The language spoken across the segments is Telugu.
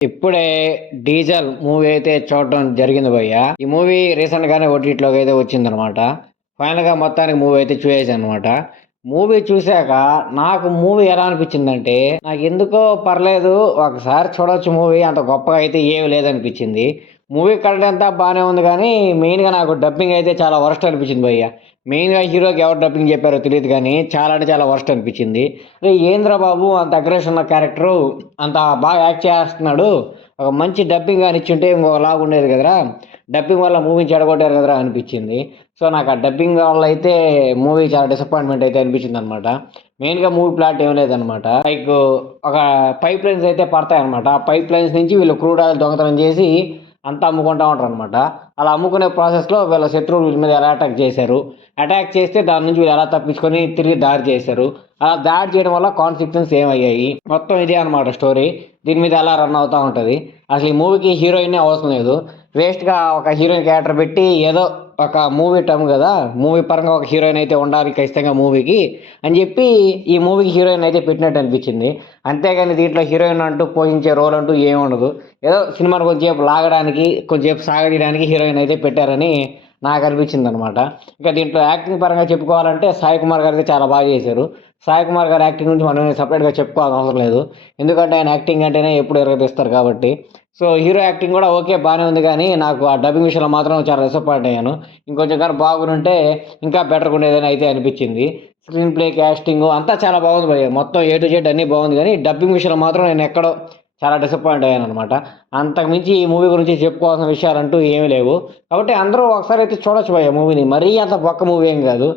ఇప్పుడే 'డీజల్' మూవీ అయితే చూడటం జరిగింది భయ్య. ఈ మూవీ రీసెంట్‌గానే ఓటీటీలోకి అయితే వచ్చిందనమాట. ఫైనల్‌గా మొత్తానికి మూవీ అయితే చూసేసాననమాట. మూవీ చూసాక నాకు మూవీ ఎలా అనిపించిందంటే, నాకెందుకో పర్లేదు ఒకసారి చూడొచ్చు మూవీ అంత గొప్పగా అయితే ఏమి లేదనిపించింది. మూవీ కంటెంట్ అంతా బానే ఉంది గానీ, మెయిన్‌గా నాకు డబ్బింగ్ అయితే చాలా వరస్ట్ అనిపించింది భయ్య. మెయిన్‌గా హీరోకి ఎవరు డబ్బింగ్ చెప్పారో తెలీదు గానీ, చాలా అంటే చాలా వరస్ట్ అనిపించింది. అరే ఏందిరా బాబు! అంత అగ్రెషన్ ఉన్న క్యారెక్టరు అంత బాగా యాక్ట్ చేస్తున్నాడు. ఒక మంచి డబ్బింగ్ గాని ఇచ్చుంటే ఇంకోలాగా ఉండేది కదరా! డబ్బింగ్ వల్ల మూవీని చెడగొట్టారు కదరా అనిపించింది. సో, నాకు ఆ డబ్బింగ్ వల్ల అయితే మూవీ చాలా డిసప్పాయింట్‌మెంట్ అయితే అనిపించిందనమాట. మెయిన్‌గా మూవీ ప్లాట్ ఏం లేదనమాట. లైక్ ఒక పైప్ లైన్స్ అయితే పడతాయనమాట. ఆ పైప్ లైన్స్ నుంచి వీళ్ళు క్రూడ్ ఆయిల్ దొంగతనం చేసి అంతా అమ్ముకుంటా ఉంటారనమాట. అలా అమ్ముకునే ప్రాసెస్‌లో వీళ్ళ శత్రువులు వీళ్ళ మీద ఎలా అటాక్ చేశారు. అటాక్ చేస్తే దాని నుంచి వీళ్ళు ఎలా తప్పించుకొని తిరిగి దాడి చేశారు. అలా దాడి చేయడం వల్ల కాన్సిక్వెన్సెస్ ఏమయ్యాయి. మొత్తం ఇదే అనమాట స్టోరీ. దీని మీద ఎలా రన్ అవుతా ఉంటది. అసలు ఈ మూవీకి హీరోయినే అవసరం లేదు. వేస్ట్‌గా ఒక హీరోయిన్ క్యారెక్టర్ పెట్టి ఏదో ఒక మూవీ టర్మ్ గదా! మూవీ పరంగా ఒక హీరోయిన్ అయితే ఉండాలి ఖచ్చితంగా మూవీకి అని జెప్పి ఈ మూవీకి హీరోయిన్ అయితే పెట్టినట్టు అనిపించింది. అంతేగాని దీంట్లో హీరోయిన్ అంటూ పోషించే రోల్ అంటూ ఏముండదు. ఏదో సినిమాని కొంచెంసేపు లాగడానికి, కొంచెంసేపు సాగదీయడానికి హీరోయిన్ అయితే పెట్టారని నాకనిపించిందనమాట. ఇంకా దీంట్లో యాక్టింగ్ పరంగా చెప్పుకోవాలంటే సాయి కుమార్ గారైతే చాలా బాగా చేశారు. సాయి కుమార్ గారి యాక్టింగ్ గురించి మనం సెపరేట్‌గా చెప్పుకోవాల్సిన అవసరం లేదు. ఎందుకంటే ఆయన యాక్టింగ్ అంటేనే ఎప్పుడు ఇరగదీస్తారు కాబట్టి. సో, హీరో యాక్టింగ్ గూడా ఓకే బానే ఉంది గానీ, నాకు ఆ డబ్బింగ్ విషయంలో మాత్రం చాలా డిసప్పాయింట్ అయ్యాను. ఇంకొంచెం గాని బాగునుంటే ఇంకా బెటర్‌గుండేదని అయితే అనిపించింది. స్క్రీన్ ప్లే, కాస్టింగు అంతా చాలా బాగుంది భయ్య. మొత్తం ఏ టు జెడ్ అన్నీ బాగుంది గానీ, డబ్బింగ్ విషయంలో మాత్రం నేనెక్కడో చాలా డిసప్పాయింట్ అయ్యాననమాట. అంతకు మించి ఈ మూవీ గురించి చెప్పుకోవాల్సిన విషయాలంటూ ఏమీ లేవు. కాబట్టి అందరూ ఒకసారైతే చూడొచ్చు భయ్య మూవీని. మరీ అంత బొక్క మూవీ ఏం గాదు.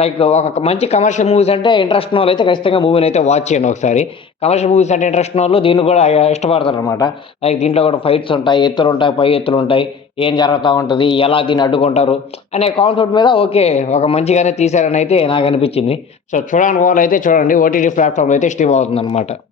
లైక్ ఒక మంచి కమర్షియల్ మూవీస్ అంటే ఇంట్రెస్ట్ ఉన్నోళ్ళైతే ఖచ్చితంగా మూవీనైతే వాచ్ చేయండి ఒకసారి. కమర్షియల్ మూవీస్ అంటే ఇంట్రెస్ట్ ఉన్నోళ్ళు దీన్ని గూడా ఇష్టపడతారనమాట. లైక్ దీంట్లో గూడా ఫైట్స్ ఉంటాయి, ఎత్తులుంటాయి, పై ఎత్తులుంటాయి. ఏం జరుగుతా ఉంటది, ఎలా దీన్ని అడ్డుకుంటారు అనే కాన్సెప్ట్ మీద ఓకే. ఒక మంచిగానే తీశారనైతే నాకనిపించింది. సో, చూడని వాళ్ళైతే చూడండి. ఓటీటీ ప్లాట్‌ఫామ్‌లో అయితే స్ట్రీమ్ అవుతుందనమాట.